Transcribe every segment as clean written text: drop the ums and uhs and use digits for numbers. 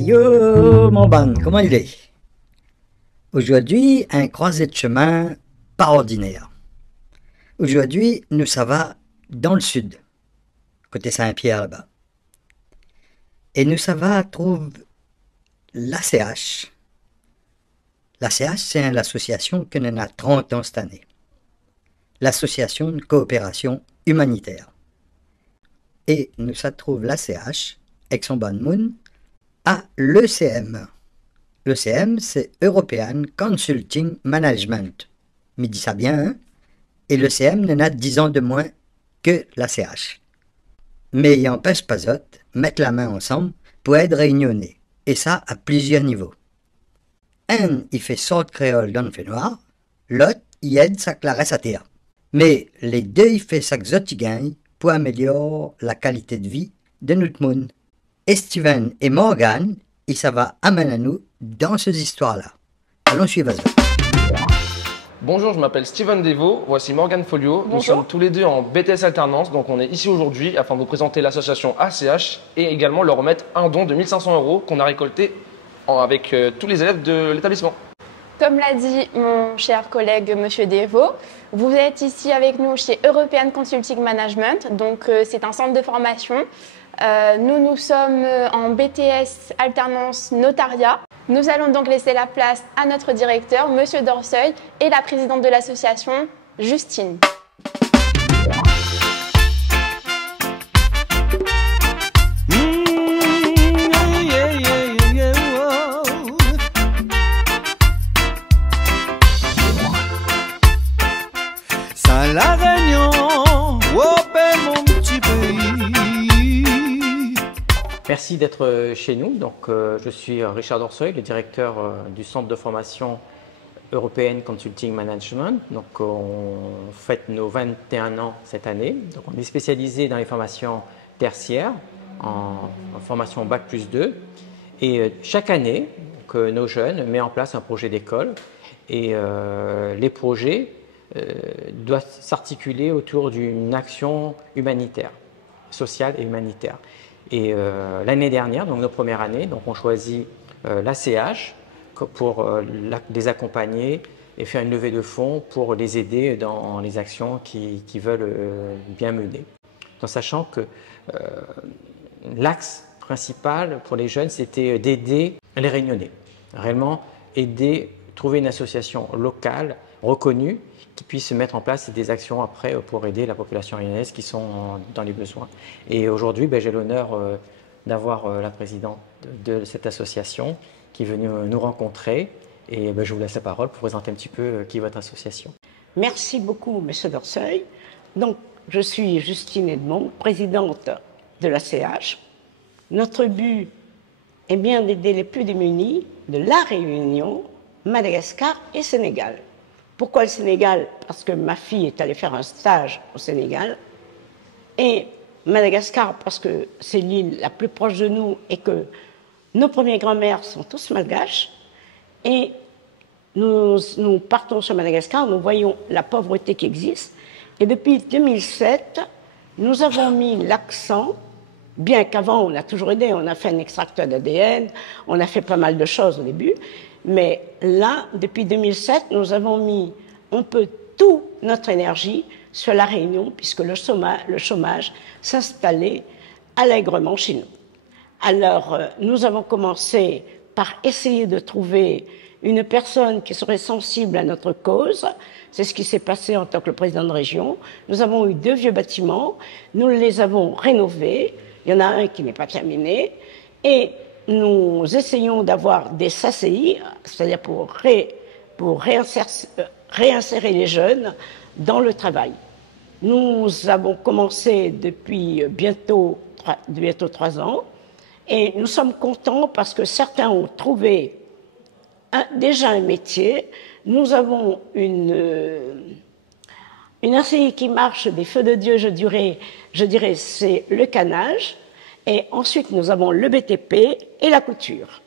Aïe, mon ban, comment il est? Aujourd'hui, un croisé de chemin pas ordinaire. Aujourd'hui, nous ça va dans le sud, côté Saint-Pierre là-bas. Et nous ça va trouve l'ACH. L'ACH, c'est l'association qui en a 30 ans cette année. L'Association de coopération humanitaire. Et nous ça trouve l'ACH, avec son ban moon, à l'ECM. L'ECM, c'est European Consulting Management. Mais dit ça bien, hein? Et l'ECM n'en a 10 ans de moins que l'ACH. Mais il n'empêche pas autres mettre la main ensemble pour être réunionnés. Et ça à plusieurs niveaux. Un, il fait sorte créole dans le fait noir. L'autre, il aide sa claresse à terre. Mais les deux, il fait sa gagne pour améliorer la qualité de vie de notre monde. Et Steven et Morgan, ils ça va amener à nous dans ces histoires-là. Allons suivre ça. Bonjour, je m'appelle Steven Devaux, voici Morgan Folio. Bonjour. Nous sommes tous les deux en BTS Alternance, donc on est ici aujourd'hui afin de vous présenter l'association ACH et également leur remettre un don de 1 500 € qu'on a récolté avec tous les élèves de l'établissement. Comme l'a dit mon cher collègue Monsieur Devaux, vous êtes ici avec nous chez European Consulting Management, donc c'est un centre de formation. Nous sommes en BTS Alternance Notariat. Nous allons donc laisser la place à notre directeur, Monsieur Dorseuil, et la présidente de l'association, Justine. Sans la réunion, mon petit pays. Merci d'être chez nous. Donc, je suis Richard Dorseuil, le directeur du centre de formation European Consulting Management. Donc, on fête nos 21 ans cette année. Donc, on est spécialisé dans les formations tertiaires, en formation Bac plus 2. Et chaque année, nos jeunes mettent en place un projet d'école. Et les projets doivent s'articuler autour d'une action humanitaire, sociale et humanitaire. Et l'année dernière, donc nos premières années, donc on choisit l'ACH pour les accompagner et faire une levée de fonds pour les aider dans les actions qu'ils veulent bien mener. En sachant que l'axe principal pour les jeunes, c'était d'aider les Réunionnais. Réellement aider, trouver une association locale reconnue qui puisse mettre en place des actions après pour aider la population réunionnaise qui sont dans les besoins. Et aujourd'hui, j'ai l'honneur d'avoir la présidente de cette association qui est venue nous rencontrer. Et je vous laisse la parole pour présenter un petit peu qui est votre association. Merci beaucoup, M. Dorseuil. Donc, je suis Justine Edmond, présidente de la CH. Notre but est bien d'aider les plus démunis de la Réunion, Madagascar et Sénégal. Pourquoi le Sénégal? Parce que ma fille est allée faire un stage au Sénégal. Et Madagascar, parce que c'est l'île la plus proche de nous et que nos premières grand-mères sont tous malgaches. Et nous partons sur Madagascar, nous voyons la pauvreté qui existe. Et depuis 2007, nous avons mis l'accent, bien qu'avant on a toujours aidé, on a fait un extracteur d'ADN, on a fait pas mal de choses au début. Mais là, depuis 2007, nous avons mis un peu toute notre énergie sur la Réunion, puisque le chômage s'installait allègrement chez nous. Alors, nous avons commencé par essayer de trouver une personne qui serait sensible à notre cause. C'est ce qui s'est passé en tant que le président de région. Nous avons eu 2 vieux bâtiments, nous les avons rénovés. Il y en a un qui n'est pas terminé. Et nous essayons d'avoir des SACI, c'est-à-dire pour réinsérer les jeunes dans le travail. Nous avons commencé depuis bientôt 3 ans et nous sommes contents parce que certains ont trouvé déjà un métier. Nous avons une ACI qui marche des feux de Dieu, je dirais c'est le canage. Et ensuite, nous avons le BTP et la couture.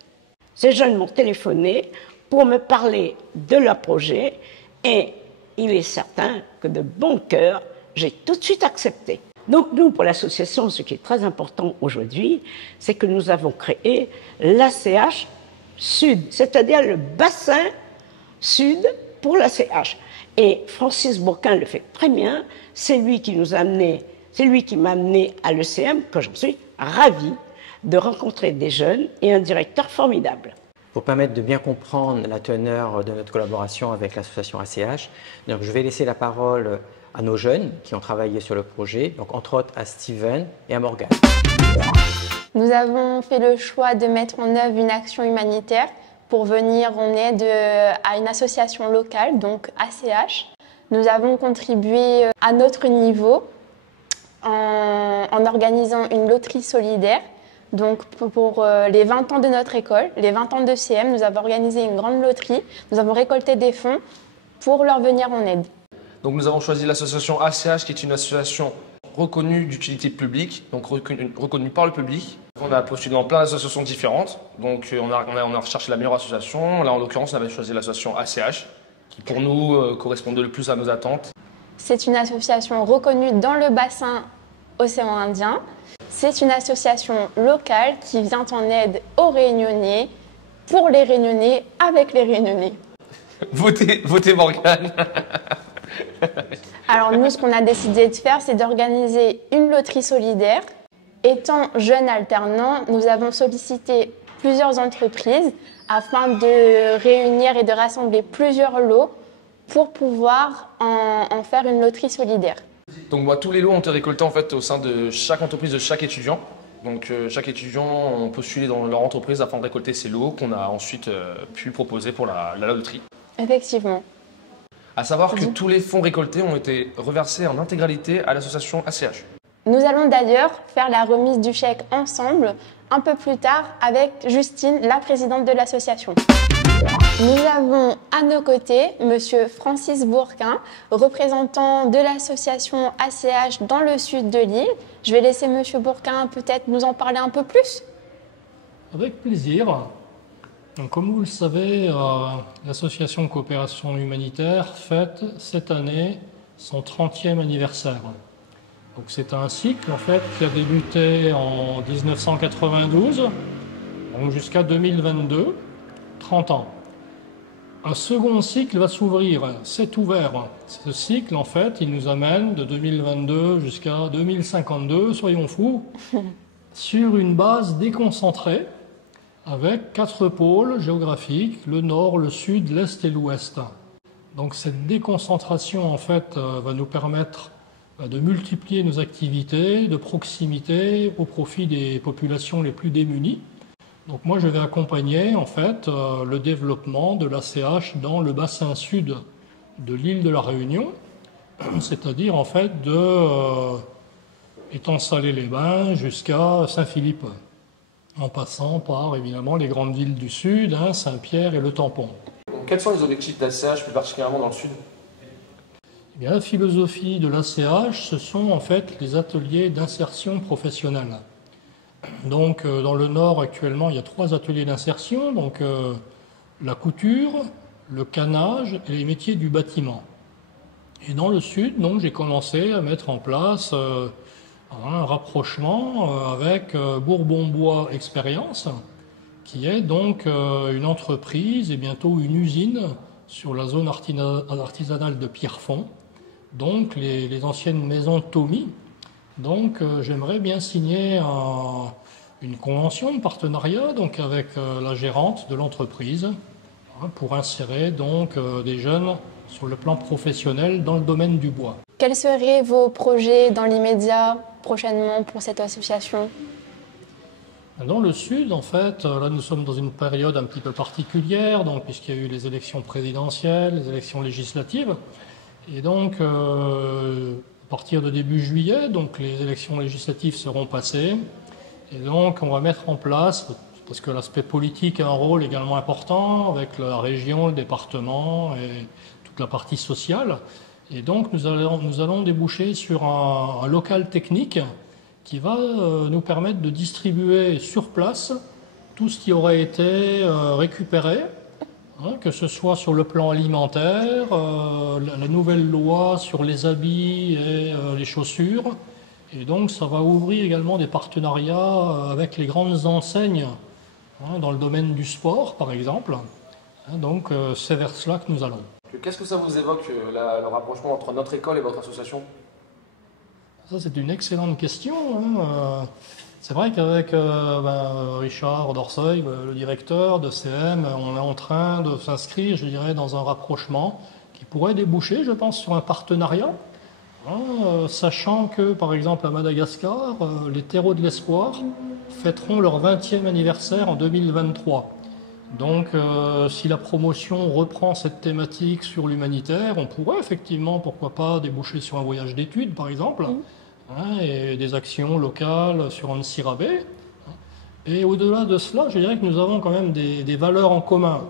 Ces jeunes m'ont téléphoné pour me parler de leur projet et il est certain que de bon cœur, j'ai tout de suite accepté. Donc nous, pour l'association, ce qui est très important aujourd'hui, c'est que nous avons créé l'ACH Sud, c'est-à-dire le bassin sud pour l'ACH. Et Francis Bourquin le fait très bien, c'est lui qui nous a amené, c'est lui qui m'a amené à l'ECM, que j'en suis ravie de rencontrer des jeunes et un directeur formidable. Pour permettre de bien comprendre la teneur de notre collaboration avec l'association ACH, donc je vais laisser la parole à nos jeunes qui ont travaillé sur le projet, donc entre autres à Steven et à Morgane. Nous avons fait le choix de mettre en œuvre une action humanitaire pour venir en aide à une association locale, donc ACH. Nous avons contribué à notre niveau en organisant une loterie solidaire. Donc pour les 20 ans de notre école, les 20 ans de CM, nous avons organisé une grande loterie. Nous avons récolté des fonds pour leur venir en aide. Donc nous avons choisi l'association ACH qui est une association reconnue d'utilité publique, donc reconnue par le public. On a postulé dans plein d'associations différentes, donc on a recherché la meilleure association. Là en l'occurrence on avait choisi l'association ACH qui pour nous correspondait le plus à nos attentes. C'est une association reconnue dans le bassin océan Indien. C'est une association locale qui vient en aide aux Réunionnais, pour les Réunionnais, avec les Réunionnais. Votez Morgane. Alors nous, ce qu'on a décidé de faire, c'est d'organiser une loterie solidaire. Étant jeunes alternants, nous avons sollicité plusieurs entreprises afin de réunir et de rassembler plusieurs lots pour pouvoir en faire une loterie solidaire. Donc tous les lots ont été récoltés en fait au sein de chaque entreprise, de chaque étudiant. Donc chaque étudiant a postulé dans leur entreprise afin de récolter ces lots qu'on a ensuite pu proposer pour la loterie. Effectivement. À savoir que tous les fonds récoltés ont été reversés en intégralité à l'association ACH. Nous allons d'ailleurs faire la remise du chèque ensemble un peu plus tard avec Justine, la présidente de l'association. Nous avons à nos côtés Monsieur Francis Bourquin, représentant de l'association ACH dans le sud de l'île. Je vais laisser Monsieur Bourquin peut-être nous en parler un peu plus. Avec plaisir. Donc, comme vous le savez, l'association Coopération Humanitaire fête cette année son 30e anniversaire. Donc c'est un cycle en fait qui a débuté en 1992 donc jusqu'à 2022, 30 ans. Un second cycle va s'ouvrir, c'est ouvert. Ce cycle en fait, il nous amène de 2022 jusqu'à 2052, soyons fous, sur une base déconcentrée avec 4 pôles géographiques, le nord, le sud, l'est et l'ouest. Donc cette déconcentration en fait va nous permettre de multiplier nos activités de proximité au profit des populations les plus démunies. Donc moi je vais accompagner en fait le développement de l'ACH dans le bassin sud de l'île de la Réunion, c'est-à-dire en fait de Étang-Salé-les-Bains jusqu'à Saint-Philippe, en passant par évidemment les grandes villes du sud, Saint-Pierre et le Tampon. Donc, quels sont les objectifs d'ACH plus particulièrement dans le sud ? Eh bien, la philosophie de l'ACH, ce sont en fait les ateliers d'insertion professionnelle. Donc, dans le Nord, actuellement, il y a 3 ateliers d'insertion, donc la couture, le canage et les métiers du bâtiment. Et dans le Sud, donc, j'ai commencé à mettre en place un rapprochement avec Bourbon-Bois Expérience, qui est donc une entreprise et bientôt une usine sur la zone artisanale de Pierrefonds, donc les anciennes maisons Tommy. Donc j'aimerais bien signer une convention de partenariat donc, avec la gérante de l'entreprise pour insérer donc des jeunes sur le plan professionnel dans le domaine du bois. Quels seraient vos projets dans l'immédiat prochainement pour cette association ? Dans le Sud, en fait, là nous sommes dans une période un petit peu particulière, donc puisqu'il y a eu les élections présidentielles, les élections législatives, et donc à partir de début juillet, donc les élections législatives seront passées, et donc on va mettre en place, parce que l'aspect politique a un rôle également important avec la région, le département et toute la partie sociale, et donc nous allons déboucher sur un local technique qui va nous permettre de distribuer sur place tout ce qui aurait été récupéré, que ce soit sur le plan alimentaire, la nouvelle loi sur les habits et les chaussures, Et donc, ça va ouvrir également des partenariats avec les grandes enseignes, dans le domaine du sport, par exemple. Donc, c'est vers cela que nous allons. Qu'est-ce que ça vous évoque, le rapprochement entre notre école et votre association? Ça, c'est une excellente question. C'est vrai qu'avec Richard Dorseuil, le directeur de CM, on est en train de s'inscrire, je dirais, dans un rapprochement qui pourrait déboucher, je pense, sur un partenariat. Sachant que, par exemple, à Madagascar, les terreaux de l'espoir fêteront leur 20e anniversaire en 2023. Donc, si la promotion reprend cette thématique sur l'humanitaire, on pourrait effectivement, pourquoi pas, déboucher sur un voyage d'études, par exemple, et des actions locales sur Ansirabé. Et au-delà de cela, je dirais que nous avons quand même des valeurs en commun.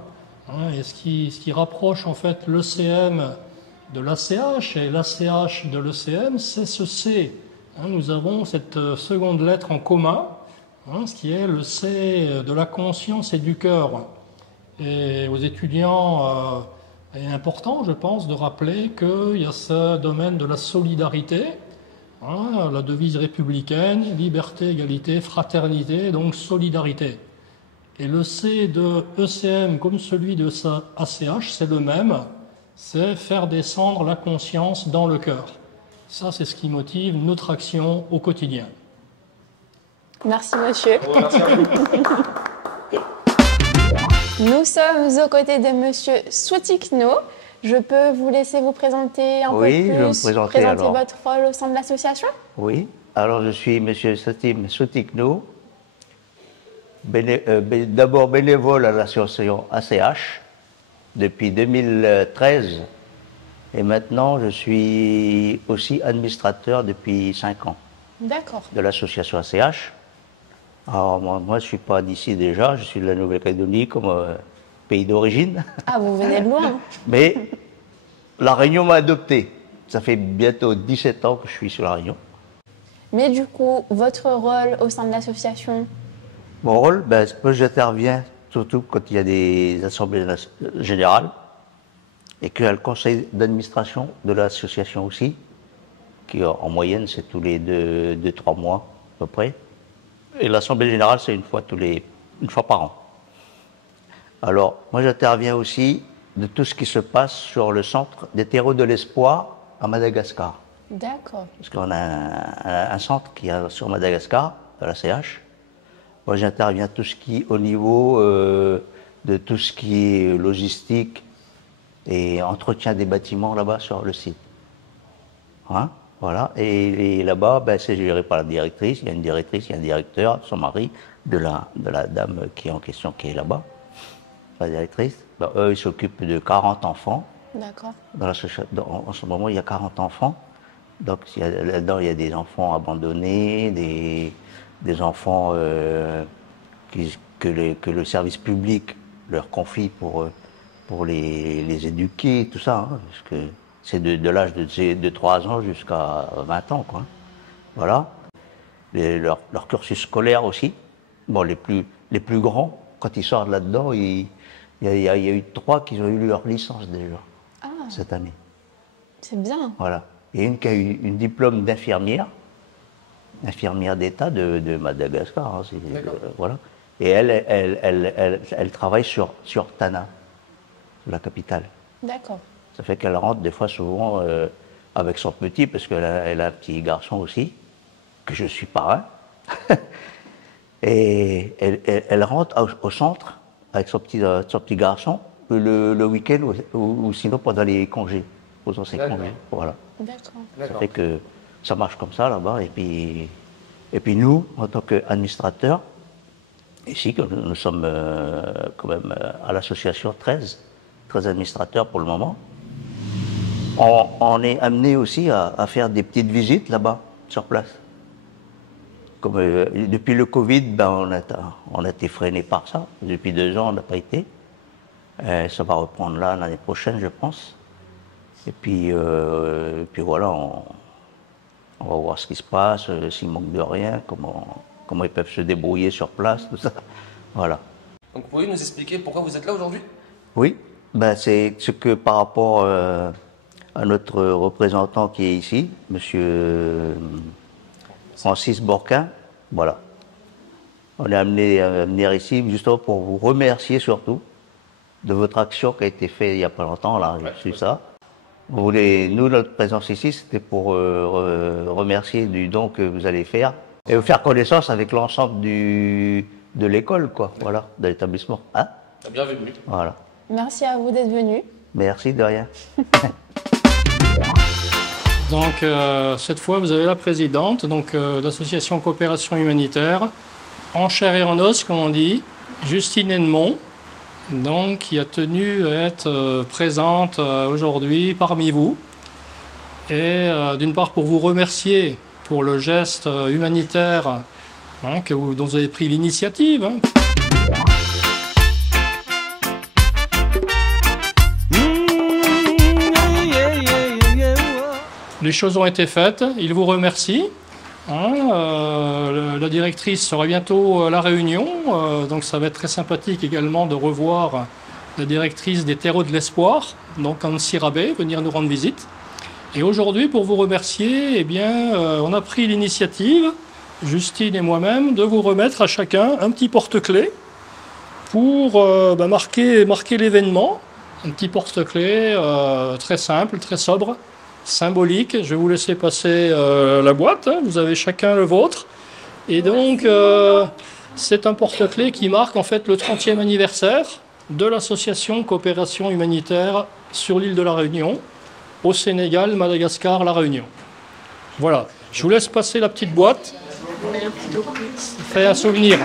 Et ce qui rapproche en fait l'ECM de l'ACH et l'ACH de l'ECM, c'est ce C. Nous avons cette seconde lettre en commun, ce qui est le C de la conscience et du cœur. Et aux étudiants, il est important, je pense, de rappeler qu'il y a ce domaine de la solidarité, la devise républicaine, liberté, égalité, fraternité, donc solidarité. Et le C de ECM comme celui de ACH, c'est le même, c'est faire descendre la conscience dans le cœur. Ça, c'est ce qui motive notre action au quotidien. Merci, monsieur. Merci à vous. Nous sommes aux côtés de monsieur Soutikno. Je peux vous laisser vous présenter un peu Oui, plus, je vais me présenter présenter alors. votre rôle au sein de l'association? Oui, alors je suis M. Satim Soutikno, d'abord bénévole à l'association ACH depuis 2013 et maintenant je suis aussi administrateur depuis 5 ans D'accord. de l'association ACH. Alors moi je ne suis pas d'ici déjà, je suis de la Nouvelle-Calédonie comme pays d'origine. Ah, vous venez de loin. Mais la Réunion m'a adopté. Ça fait bientôt 17 ans que je suis sur la Réunion. Mais du coup, votre rôle au sein de l'association? Mon rôle, moi j'interviens surtout quand il y a des assemblées générales et qu'il y a le conseil d'administration de l'association aussi, qui en moyenne c'est tous les 2-3 mois à peu près. Et l'assemblée générale c'est une fois par an. Alors moi j'interviens aussi de tout ce qui se passe sur le centre des terreaux de l'espoir à Madagascar. D'accord. Parce qu'on a un centre qui est sur Madagascar, à la CH. Moi, j'interviens tout ce qui, au niveau de tout ce qui est logistique et entretien des bâtiments là-bas sur le site. Voilà. Et là-bas, c'est géré par la directrice. Il y a une directrice, il y a un directeur, son mari, de la dame qui est en question, qui est là-bas, la directrice. Eux, ils s'occupent de 40 enfants. D'accord. En ce moment, il y a 40 enfants. Donc là-dedans, il y a des enfants abandonnés, des enfants que le service public leur confie pour les éduquer, tout ça. Parce que c'est de l'âge de 3 ans jusqu'à 20 ans, quoi. Voilà. Leur cursus scolaire aussi. Bon, les plus grands, quand ils sortent là-dedans, il y a eu 3 qui ont eu leur licence déjà, cette année. C'est bien. Voilà. Et une qui a eu une diplôme d'infirmière d'État de Madagascar. Voilà. Et elle travaille sur Tana, la capitale. D'accord. Ça fait qu'elle rentre des fois souvent avec son petit, parce qu'elle a un petit garçon aussi, que je suis parrain. Et elle rentre au centre avec son petit garçon le week-end ou sinon pendant les congés, pendant ses congés. Voilà. D'accord. Ça fait que ça marche comme ça là-bas. Et puis nous, en tant qu'administrateurs, ici, nous sommes quand même à l'association 13 administrateurs pour le moment. On est amené aussi à faire des petites visites là-bas, sur place. Comme depuis le Covid, on a été freiné par ça. Depuis 2 ans, on n'a pas été. Ça va reprendre là l'année prochaine, je pense. Et puis voilà, on va voir ce qui se passe, s'il manque de rien, comment ils peuvent se débrouiller sur place, tout ça. Voilà. Donc, vous pouvez nous expliquer pourquoi vous êtes là aujourd'hui? Oui, c'est ce que par rapport à notre représentant qui est ici, monsieur Francis Bourquin, voilà. On est amené à venir ici justement pour vous remercier surtout de votre action qui a été faite il n'y a pas longtemps, là, j'ai su ça. Nous, notre présence ici, c'était pour remercier du don que vous allez faire et vous faire connaissance avec l'ensemble de l'école, quoi, voilà, de l'établissement. Hein? Bienvenue. Voilà. Merci à vous d'être venu. Merci, de rien. Donc, cette fois, vous avez la présidente de l'association Coopération Humanitaire, en chair et en os, comme on dit, Justine Edmond, donc, qui a tenu à être présente aujourd'hui parmi vous. Et d'une part, pour vous remercier pour le geste humanitaire dont vous avez pris l'initiative. Hein. Les choses ont été faites, il vous remercie. La directrice sera bientôt à La Réunion, donc ça va être très sympathique également de revoir la directrice des terreaux de l'espoir, donc Anne Sirabé, venir nous rendre visite. Et aujourd'hui, pour vous remercier, eh bien, on a pris l'initiative, Justine et moi-même, de vous remettre à chacun un petit porte-clés pour marquer l'événement. Un petit porte-clés très simple, très sobre, symbolique. Je vais vous laisser passer la boîte, hein. Vous avez chacun le vôtre. Et donc, c'est un porte-clés qui marque en fait le 30e anniversaire de l'association Coopération Humanitaire sur l'île de La Réunion, au Sénégal, Madagascar, La Réunion. Voilà, je vous laisse passer la petite boîte. Ça fait un souvenir.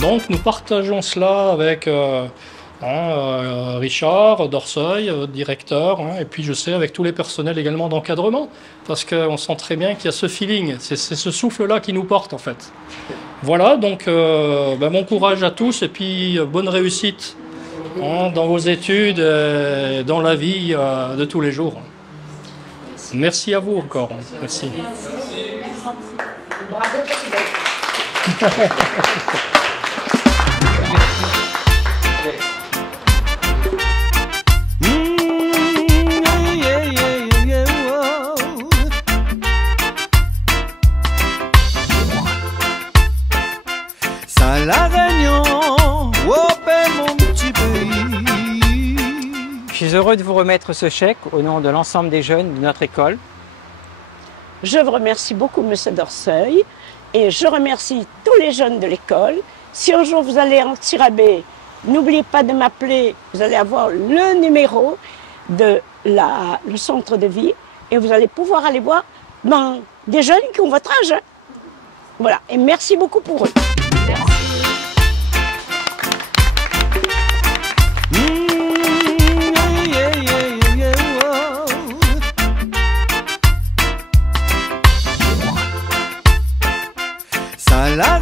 Donc nous partageons cela avec Richard Dorseuil, directeur, et puis je sais avec tous les personnels également d'encadrement, parce qu'on sent très bien qu'il y a ce feeling, c'est ce souffle-là qui nous porte en fait. Voilà, donc bon courage à tous et puis bonne réussite dans vos études, dans la vie de tous les jours. Merci à vous encore. Merci. La Réunion, oh, mon petit pays. Je suis heureux de vous remettre ce chèque au nom de l'ensemble des jeunes de notre école. Je vous remercie beaucoup, M. Dorseuil, et je remercie tous les jeunes de l'école. Si un jour vous allez en Sirabé, n'oubliez pas de m'appeler. Vous allez avoir le numéro de le centre de vie et vous allez pouvoir aller voir des jeunes qui ont votre âge. Hein. Voilà, et merci beaucoup pour eux. La